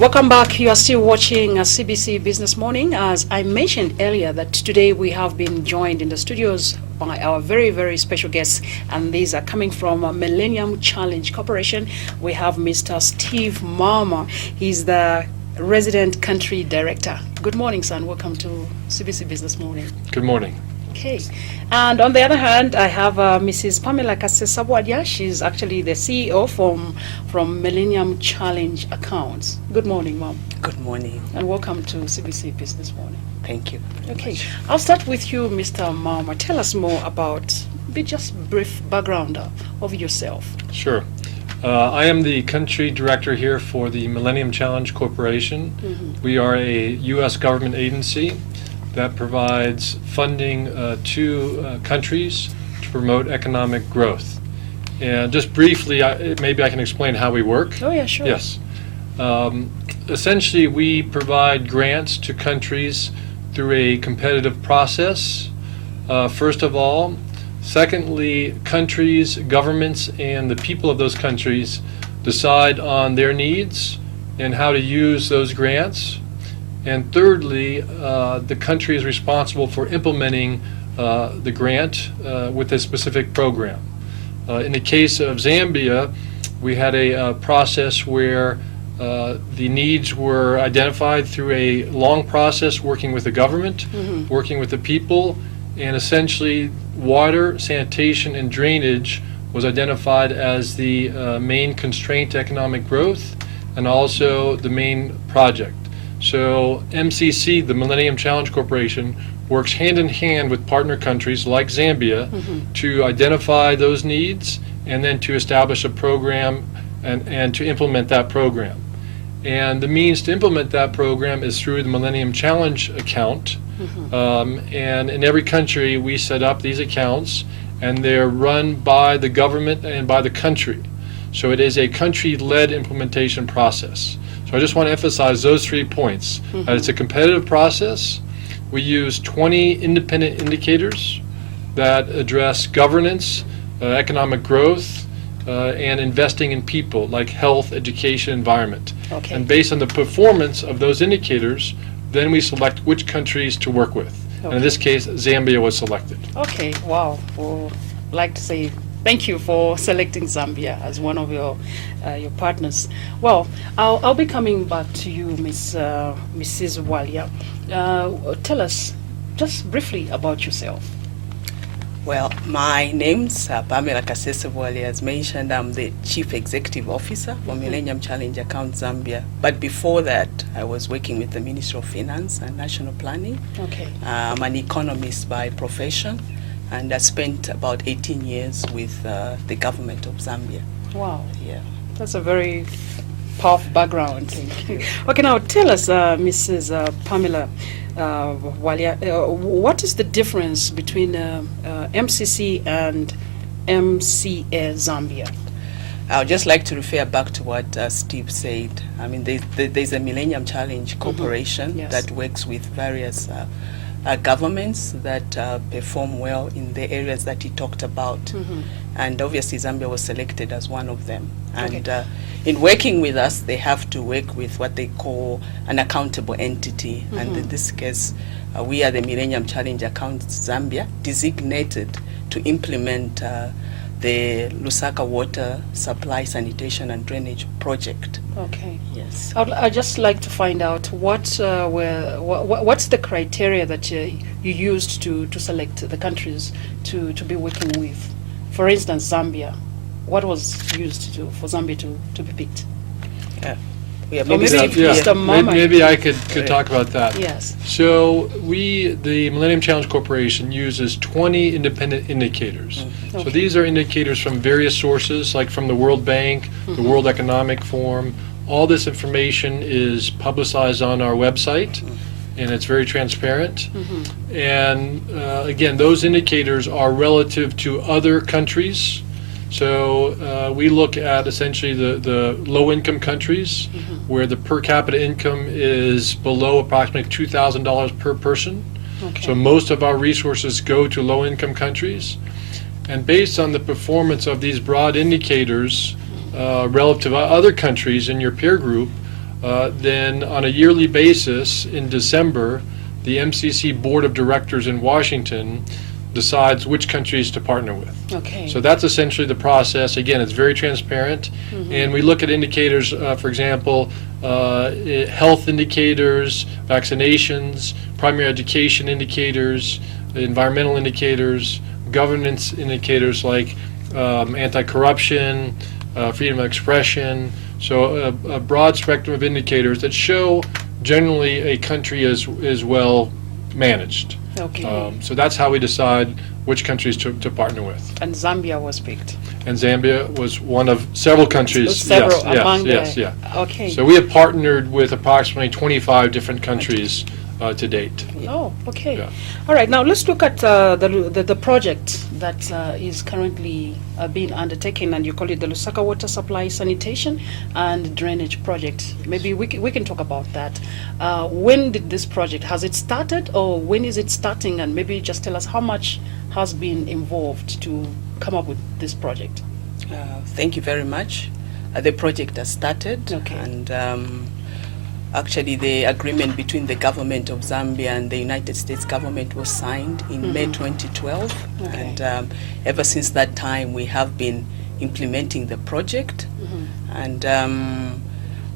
Welcome back. You are still watching CBC Business Morning. As I mentioned earlier, that today we have been joined in the studios by our very, very special guests, and these are coming from Millennium Challenge Corporation. We have Mr. Steve Marmer. He's the Resident Country Director. Good morning, sir, and welcome to CBC Business Morning. Good morning. Okay. And on the other hand, I have Mrs. Pamela Kasesabwadia. She's actually the CEO from Millennium Challenge Accounts. Good morning, ma'am. Good morning. And welcome to CBC Business Morning. Thank you. Okay. I'll start with you, Mr. Marmer. Tell us more about, just brief background of yourself. Sure. I am the country director here for the Millennium Challenge Corporation. Mm-hmm. We are a U.S. government agency that provides funding to countries to promote economic growth. And just briefly, maybe I can explain how we work. Oh, yeah, sure. Yes. Essentially, we provide grants to countries through a competitive process, first of all. Secondly, countries, governments, and the people of those countries decide on their needs and how to use those grants. And thirdly, the country is responsible for implementing the grant with a specific program. In the case of Zambia, we had a process where the needs were identified through a long process working with the government, mm-hmm. working with the people, and essentially water, sanitation, and drainage was identified as the main constraint to economic growth and also the main project. So MCC, the Millennium Challenge Corporation, works hand in hand with partner countries like Zambia mm-hmm. to identify those needs and then to establish a program and to implement that program. And the means to implement that program is through the Millennium Challenge account. Mm-hmm. And in every country we set up these accounts, and they're run by the government and by the country. So it is a country-led implementation process. So I just want to emphasize those 3 points. Mm-hmm. It's a competitive process. We use 20 independent indicators that address governance, economic growth, and investing in people like health, education, environment. Okay. And based on the performance of those indicators, then we select which countries to work with. Okay. And in this case, Zambia was selected. Okay, wow. Well, I'd like to say thank you for selecting Zambia as one of your partners. Well, I'll be coming back to you, Mrs. Walia. Tell us just briefly about yourself. Well, my name's Pamela Kasesabwalia. As mentioned, I'm the Chief Executive Officer for mm-hmm. Millennium Challenge Account Zambia. But before that, I was working with the Ministry of Finance and National Planning. Okay. I'm an economist by profession, and I spent about 18 years with the government of Zambia. Wow. Yeah. That's a very powerful background. Thank you. Okay, now tell us, Mrs. Pamela Walia, what is the difference between MCC and MCA-Zambia? I would just like to refer back to what Steve said. I mean, there's a Millennium Challenge Corporation mm-hmm. yes. that works with various governments that perform well in the areas that he talked about. Mm-hmm. And obviously Zambia was selected as one of them. And okay. In working with us, they have to work with what they call an accountable entity. Mm-hmm. And in this case, we are the Millennium Challenge Account Zambia, designated to implement the Lusaka Water Supply, Sanitation and Drainage Project. Okay. Yes. I'd just like to find out what's the criteria that you used to select the countries to be working with. For instance, Zambia. What was used for Zambia to be picked? Yeah, maybe I could talk about that. Yes. So the Millennium Challenge Corporation uses 20 independent indicators. Mm-hmm. Okay. So these are indicators from various sources, like from the World Bank, mm-hmm. the World Economic Forum. All this information is publicized on our website, mm-hmm. and it's very transparent. Mm-hmm. And again, those indicators are relative to other countries. So we look at essentially the low-income countries mm-hmm. where the per capita income is below approximately $2,000 per person. Okay. So most of our resources go to low-income countries. And based on the performance of these broad indicators relative to other countries in your peer group, then on a yearly basis in December, the MCC Board of Directors in Washington decides which countries to partner with. Okay. So that's essentially the process. Again, it's very transparent, and we look at indicators, for example, health indicators, vaccinations, primary education indicators, environmental indicators, governance indicators like anti-corruption, freedom of expression. So a broad spectrum of indicators that show generally a country is well managed. Okay. So that's how we decide which countries to partner with. And Zambia was picked. And Zambia was one of several countries. Several among yes. Okay. So we have partnered with approximately 25 different countries to date. Oh, okay. Yeah. All right. Now let's look at the project that is currently being undertaken, and you call it the Lusaka Water Supply Sanitation and Drainage Project. Maybe we can talk about that. When did this project, has it started, or when is it starting? And maybe just tell us how much has been involved to come up with this project. Thank you very much. The project has started, Okay. and actually the agreement between the government of Zambia and the United States government was signed in May 2012, Okay. and ever since that time we have been implementing the project, and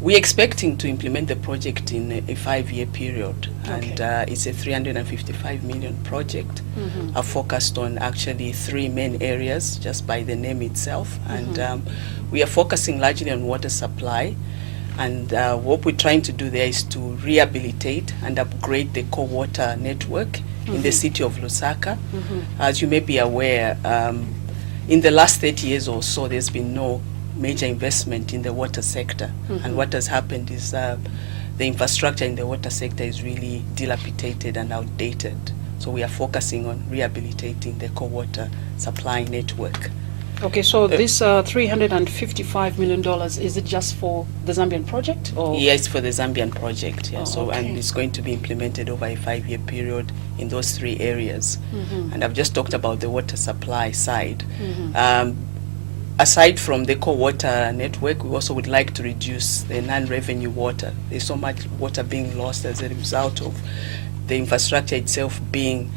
we're expecting to implement the project in a 5-year period, and it's a 355 million project focused on actually 3 main areas just by the name itself, and we are focusing largely on water supply. And what we're trying to do there is to rehabilitate and upgrade the core water network in the city of Lusaka. As you may be aware, in the last 30 years or so, there's been no major investment in the water sector. And what has happened is the infrastructure in the water sector is really dilapidated and outdated. So we are focusing on rehabilitating the core water supply network. Okay, so this $355 million, is it just for the Zambian project? Or? Yes, for the Zambian project. Yeah. Oh, okay. And it's going to be implemented over a 5-year period in those 3 areas. And I've just talked about the water supply side. Aside from the core water network, we also would like to reduce the non-revenue water. There's so much water being lost as a result of the infrastructure itself being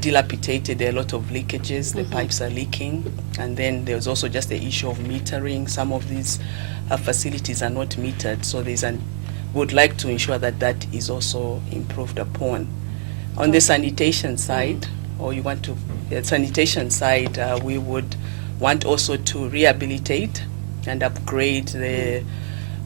dilapidated. There are a lot of leakages, the pipes are leaking, and then there's also just the issue of metering. Some of these facilities are not metered, so we would like to ensure that that is also improved upon. On the sanitation side, we would want also to rehabilitate and upgrade the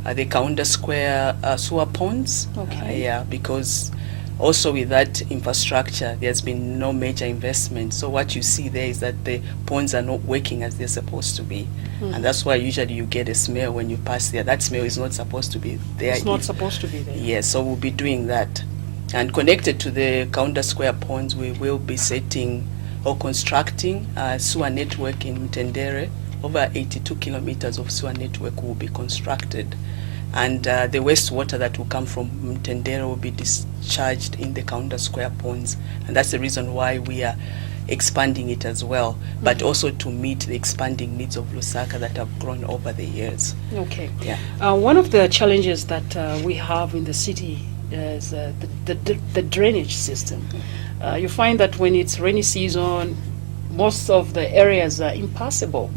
Kaunda Square sewer ponds. Okay. Because also with that infrastructure, there's been no major investment. So what you see there is that the ponds are not working as they're supposed to be. And that's why usually you get a smell when you pass there. That smell is not supposed to be there. It's not supposed to be there. Yes, so we'll be doing that. And connected to the Kaunda Square ponds, we will be setting or constructing a sewer network in Mtendere. Over 82 kilometers of sewer network will be constructed. And the wastewater that will come from Mtendere will be discharged in the Kaunda Square ponds. And that's the reason why we are expanding it as well, but also to meet the expanding needs of Lusaka that have grown over the years. Okay. Yeah. One of the challenges that we have in the city is the drainage system. You find that when it's rainy season, most of the areas are impassable.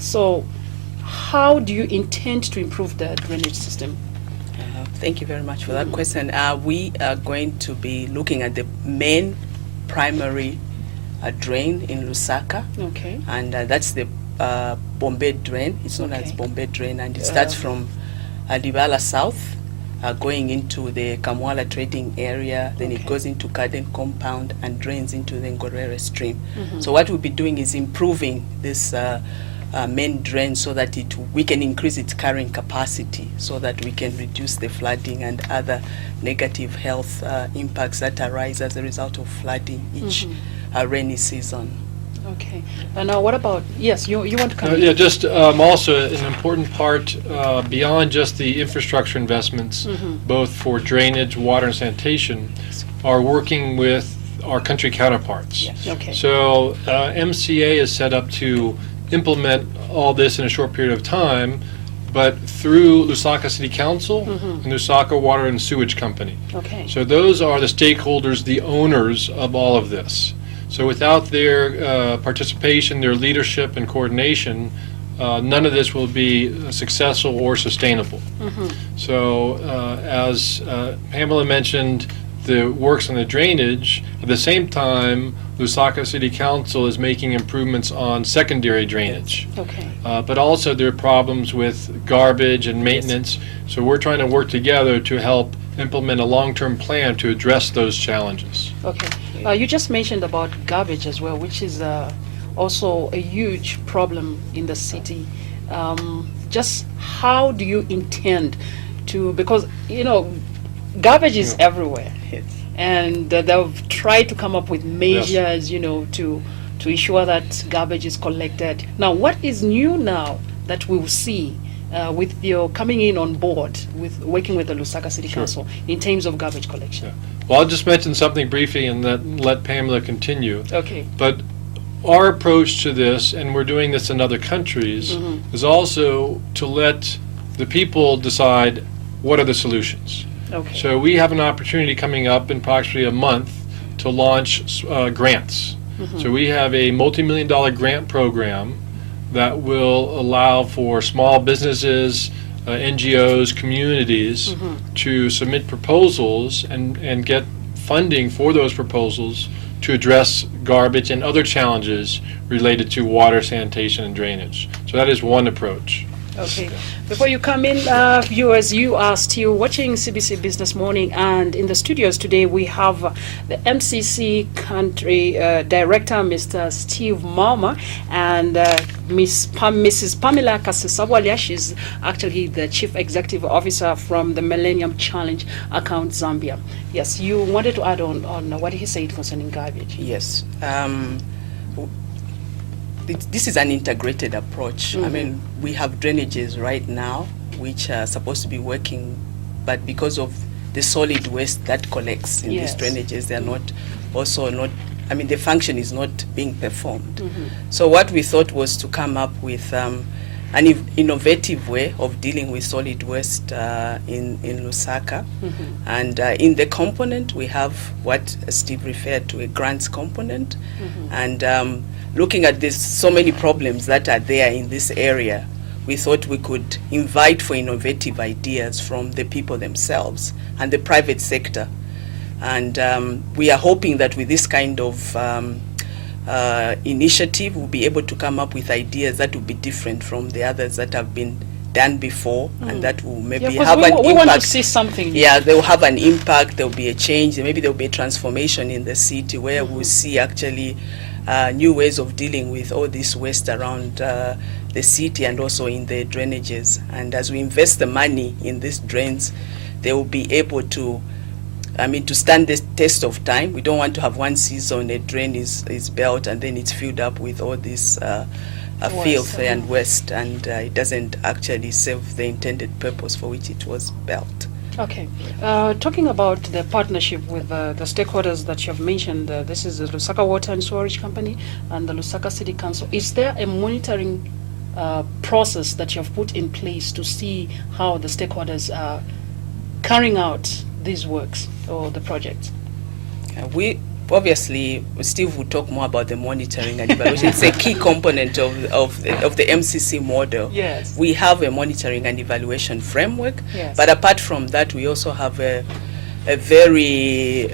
So how do you intend to improve the drainage system? Thank you very much for that question. We are going to be looking at the main primary drain in Lusaka. Okay. And that's the Bombay drain. It's known as Bombay drain, and it starts from Adibala South, going into the Kamwala trading area, then it goes into Garden Compound and drains into the Ngorere stream. So what we'll be doing is improving this main drain so that we can increase its carrying capacity, so that we can reduce the flooding and other negative health impacts that arise as a result of flooding each rainy season. Okay. And now what about, yes, you want to come in? Yeah, just also an important part beyond just the infrastructure investments, both for drainage, water, and sanitation, are working with our country counterparts. Yes. Okay. So MCA is set up to implement all this in a short period of time, but through Lusaka City Council and Lusaka Water and Sewage Company. Okay. So those are the stakeholders, the owners of all of this. So without their participation, their leadership and coordination, none of this will be successful or sustainable. So as Pamela mentioned, the works on the drainage, at the same time, Lusaka City Council is making improvements on secondary drainage. Okay. But also there are problems with garbage and maintenance. So we're trying to work together to help implement a long-term plan to address those challenges. Okay. You just mentioned about garbage as well, which is also a huge problem in the city. Just how do you intend to, because, you know, garbage is everywhere. Yes. And they've tried to come up with measures, you know, to ensure that garbage is collected. Now, what is new now that we will see with your coming in on board with working with the Lusaka City Council in terms of garbage collection? Well, I'll just mention something briefly and then let Pamela continue. Okay. But our approach to this, and we're doing this in other countries, is also to let the people decide what are the solutions. Okay. So we have an opportunity coming up in approximately a month to launch grants. So we have a multi-million-dollar grant program that will allow for small businesses, NGOs, communities to submit proposals and get funding for those proposals to address garbage and other challenges related to water, sanitation, and drainage. So that is one approach. Okay. Before you come in, viewers, you are still watching CBC Business Morning, and in the studios today we have the MCC Country Director, Mr. Steve Malma, and Mrs. Pamela Kasesabwalia. She's actually the Chief Executive Officer from the Millennium Challenge Account Zambia. Yes, you wanted to add on what he said concerning garbage. Yes. This is an integrated approach. I mean, we have drainages right now which are supposed to be working, but because of the solid waste that collects in these drainages, they are not I mean, the function is not being performed. So what we thought was to come up with an innovative way of dealing with solid waste in Lusaka. And in the component, we have what Steve referred to, a grants component. And looking at this, so many problems that are there in this area, we thought we could invite for innovative ideas from the people themselves and the private sector. And we are hoping that with this kind of initiative, we'll be able to come up with ideas that will be different from the others that have been done before, and that will maybe have an impact. We want to see something new. Yeah, they will have an impact, there will be a change, maybe there will be a transformation in the city where we'll see actually new ways of dealing with all this waste around the city and also in the drainages. And as we invest the money in these drains, they will be able to, I mean, to stand the test of time. We don't want to have one season a drain is built and then it's filled up with all this filth and waste, and it doesn't actually serve the intended purpose for which it was built. Okay. Talking about the partnership with the stakeholders that you have mentioned, this is the Lusaka Water and Storage Company and the Lusaka City Council. Is there a monitoring process that you have put in place to see how the stakeholders are carrying out these works or the projects? We obviously, Steve will talk more about the monitoring and evaluation. It's a key component of the MCC model. Yes. We have a monitoring and evaluation framework, but apart from that, we also have a very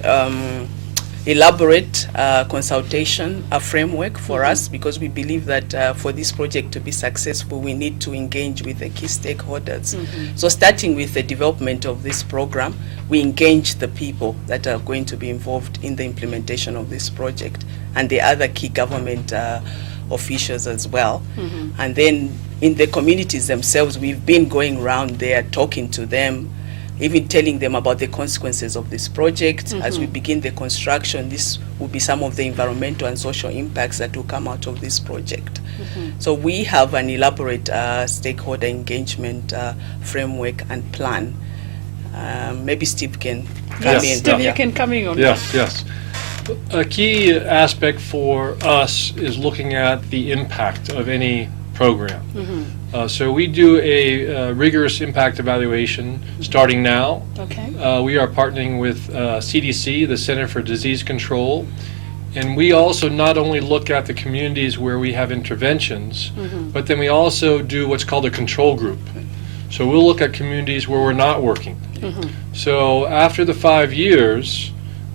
elaborate consultation framework for us, because we believe that for this project to be successful, we need to engage with the key stakeholders. So starting with the development of this program, we engage the people that are going to be involved in the implementation of this project and the other key government officials as well. And then in the communities themselves, we've been going around there talking to them, even telling them about the consequences of this project. As we begin the construction, this will be some of the environmental and social impacts that will come out of this project. So we have an elaborate stakeholder engagement framework and plan. Maybe Steve can come in. Steve, you can come in on Yes, yes. A key aspect for us is looking at the impact of any program. So we do a rigorous impact evaluation starting now. Okay. We are partnering with CDC, the Center for Disease Control, and we also not only look at the communities where we have interventions, but then we also do what's called a control group. So we'll look at communities where we're not working. So after the 5 years,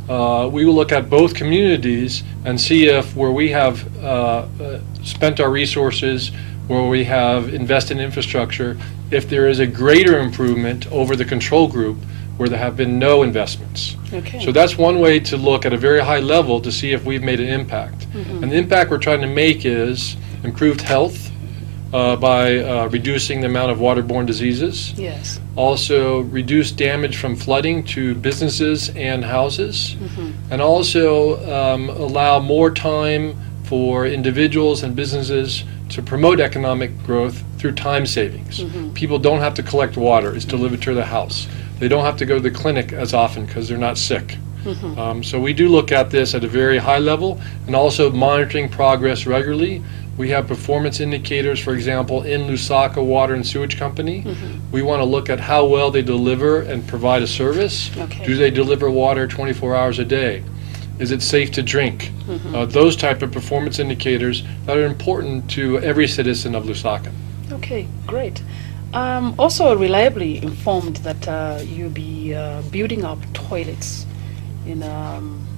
we will look at both communities and see if where we have spent our resources, where we have invested in infrastructure, if there is a greater improvement over the control group where there have been no investments. Okay. So that's one way to look at a very high level to see if we've made an impact. And the impact we're trying to make is improved health by reducing the amount of waterborne diseases. Yes. Also reduce damage from flooding to businesses and houses, and also allow more time for individuals and businesses to promote economic growth through time savings. People don't have to collect water, it's delivered to their house. They don't have to go to the clinic as often because they're not sick. So we do look at this at a very high level, and also monitoring progress regularly. We have performance indicators, for example, in Lusaka Water and Sewage Company. We want to look at how well they deliver and provide a service. Okay. Do they deliver water 24 hours a day? Is it safe to drink? Those type of performance indicators that are important to every citizen of Lusaka. Okay, great. Also reliably informed that you'll be building up toilets in,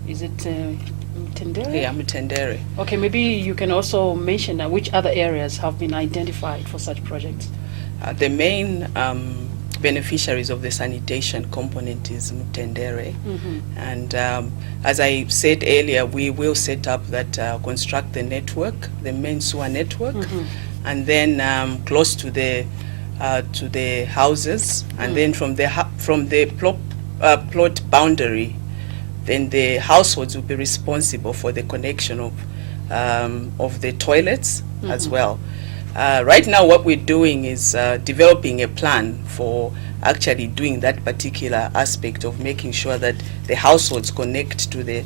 is it Mtendere? Yeah, Mtendere. Okay, maybe you can also mention which other areas have been identified for such projects. The main beneficiaries of the sanitation component is Mtendere. And as I said earlier, we will set up that, construct the network, the main sewer network, and then close to the houses, and then from the plot boundary, then the households will be responsible for the connection of the toilets as well. Right now what we're doing is developing a plan for actually doing that particular aspect of making sure that the households connect to the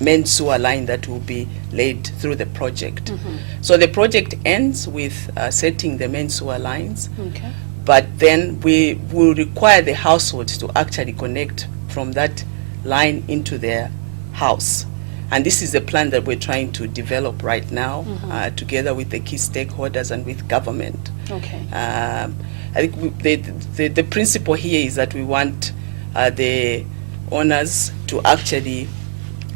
main sewer line that will be laid through the project. So the project ends with setting the main sewer lines, but then we will require the households to actually connect from that line into their house. And this is a plan that we're trying to develop right now, together with the key stakeholders and with government. Okay. I think the principle here is that we want the owners to actually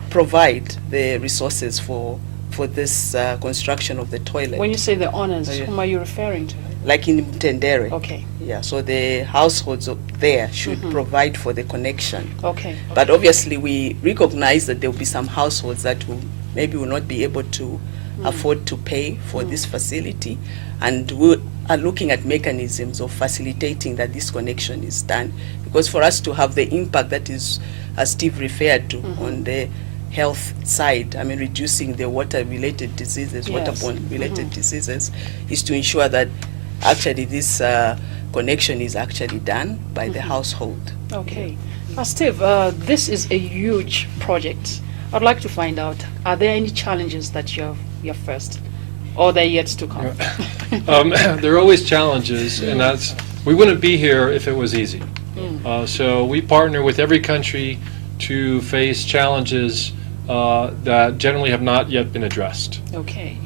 provide the resources for this construction of the toilet. When you say the owners, whom are you referring to? Like in Mtendere. Okay. Yeah, so the households there should provide for the connection. Okay. But obviously we recognize that there will be some households that will not be able to afford to pay for this facility, and we are looking at mechanisms of facilitating that this connection is done, because for us to have the impact that is, as Steve referred to, on the health side, I mean reducing the water-related diseases, waterborne-related diseases, is to ensure that actually this connection is actually done by the household. Okay. Steve, this is a huge project. I'd like to find out, are there any challenges that you're first, or they're yet to come? There are always challenges, and we wouldn't be here if it was easy. So we partner with every country to face challenges that generally have not yet been addressed. Okay.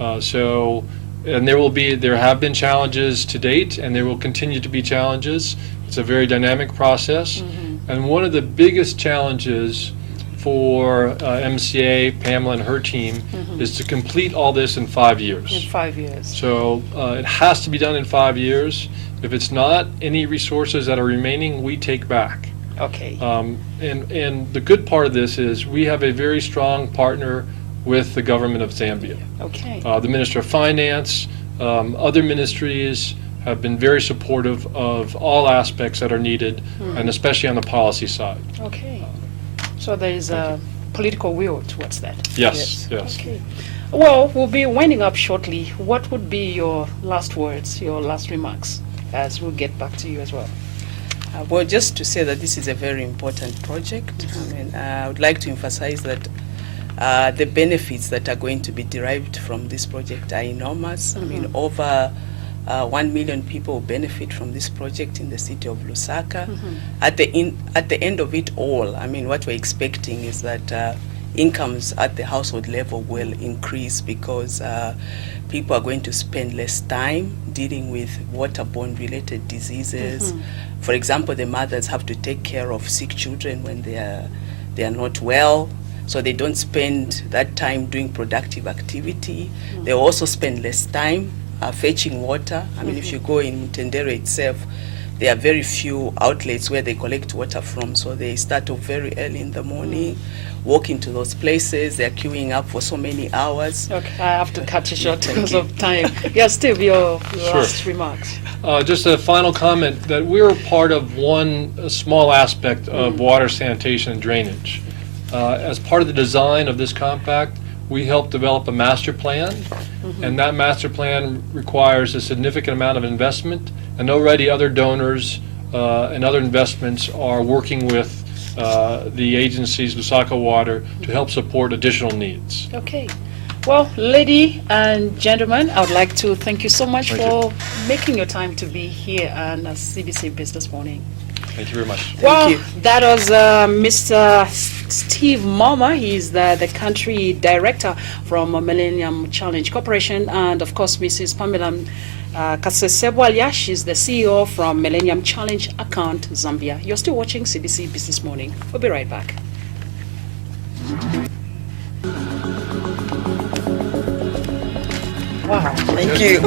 And there have been challenges to date, and there will continue to be challenges. It's a very dynamic process. And one of the biggest challenges for MCA, Pamela and her team, is to complete all this in 5 years. In 5 years. So it has to be done in 5 years. If it's not, any resources that are remaining, we take back. Okay. And the good part of this is we have a very strong partner with the government of Zambia. Okay. The Minister of Finance, other ministries have been very supportive of all aspects that are needed, and especially on the policy side. Okay. So there is a political will towards that. Yes. Okay. Well, we'll be winding up shortly. What would be your last words, your last remarks, as we'll get back to you as well? Well, just to say that this is a very important project. I mean, I would like to emphasize that the benefits that are going to be derived from this project are enormous. I mean, over 1 million people benefit from this project in the city of Lusaka. At the end of it all, I mean, what we're expecting is that incomes at the household level will increase because people are going to spend less time dealing with waterborne related diseases. For example, the mothers have to take care of sick children when they are not well, so they don't spend that time doing productive activity. They also spend less time fetching water. I mean, if you go in Mtendere itself, there are very few outlets where they collect water from, so they start off very early in the morning, walk into those places, they're queuing up for so many hours. Okay, I have to cut you short because of time. Yeah, Steve, your last remarks. Just a final comment that we're part of one small aspect of water sanitation and drainage. As part of the design of this compact, we helped develop a master plan, and that master plan requires a significant amount of investment, and already other donors and other investments are working with the agencies, Lusaka Water, to help support additional needs. Okay. Well, ladies and gentlemen, I would like to thank you so much for making your time to be here on CBC Business Morning. Thank you very much. Well, that was Mr. Steve Mama. He's the country director from Millennium Challenge Corporation, and of course, Mrs. Pamela Kasesebwalya. She's the CEO from Millennium Challenge Account Zambia. You're still watching CBC Business Morning. We'll be right back. Wow. Thank you.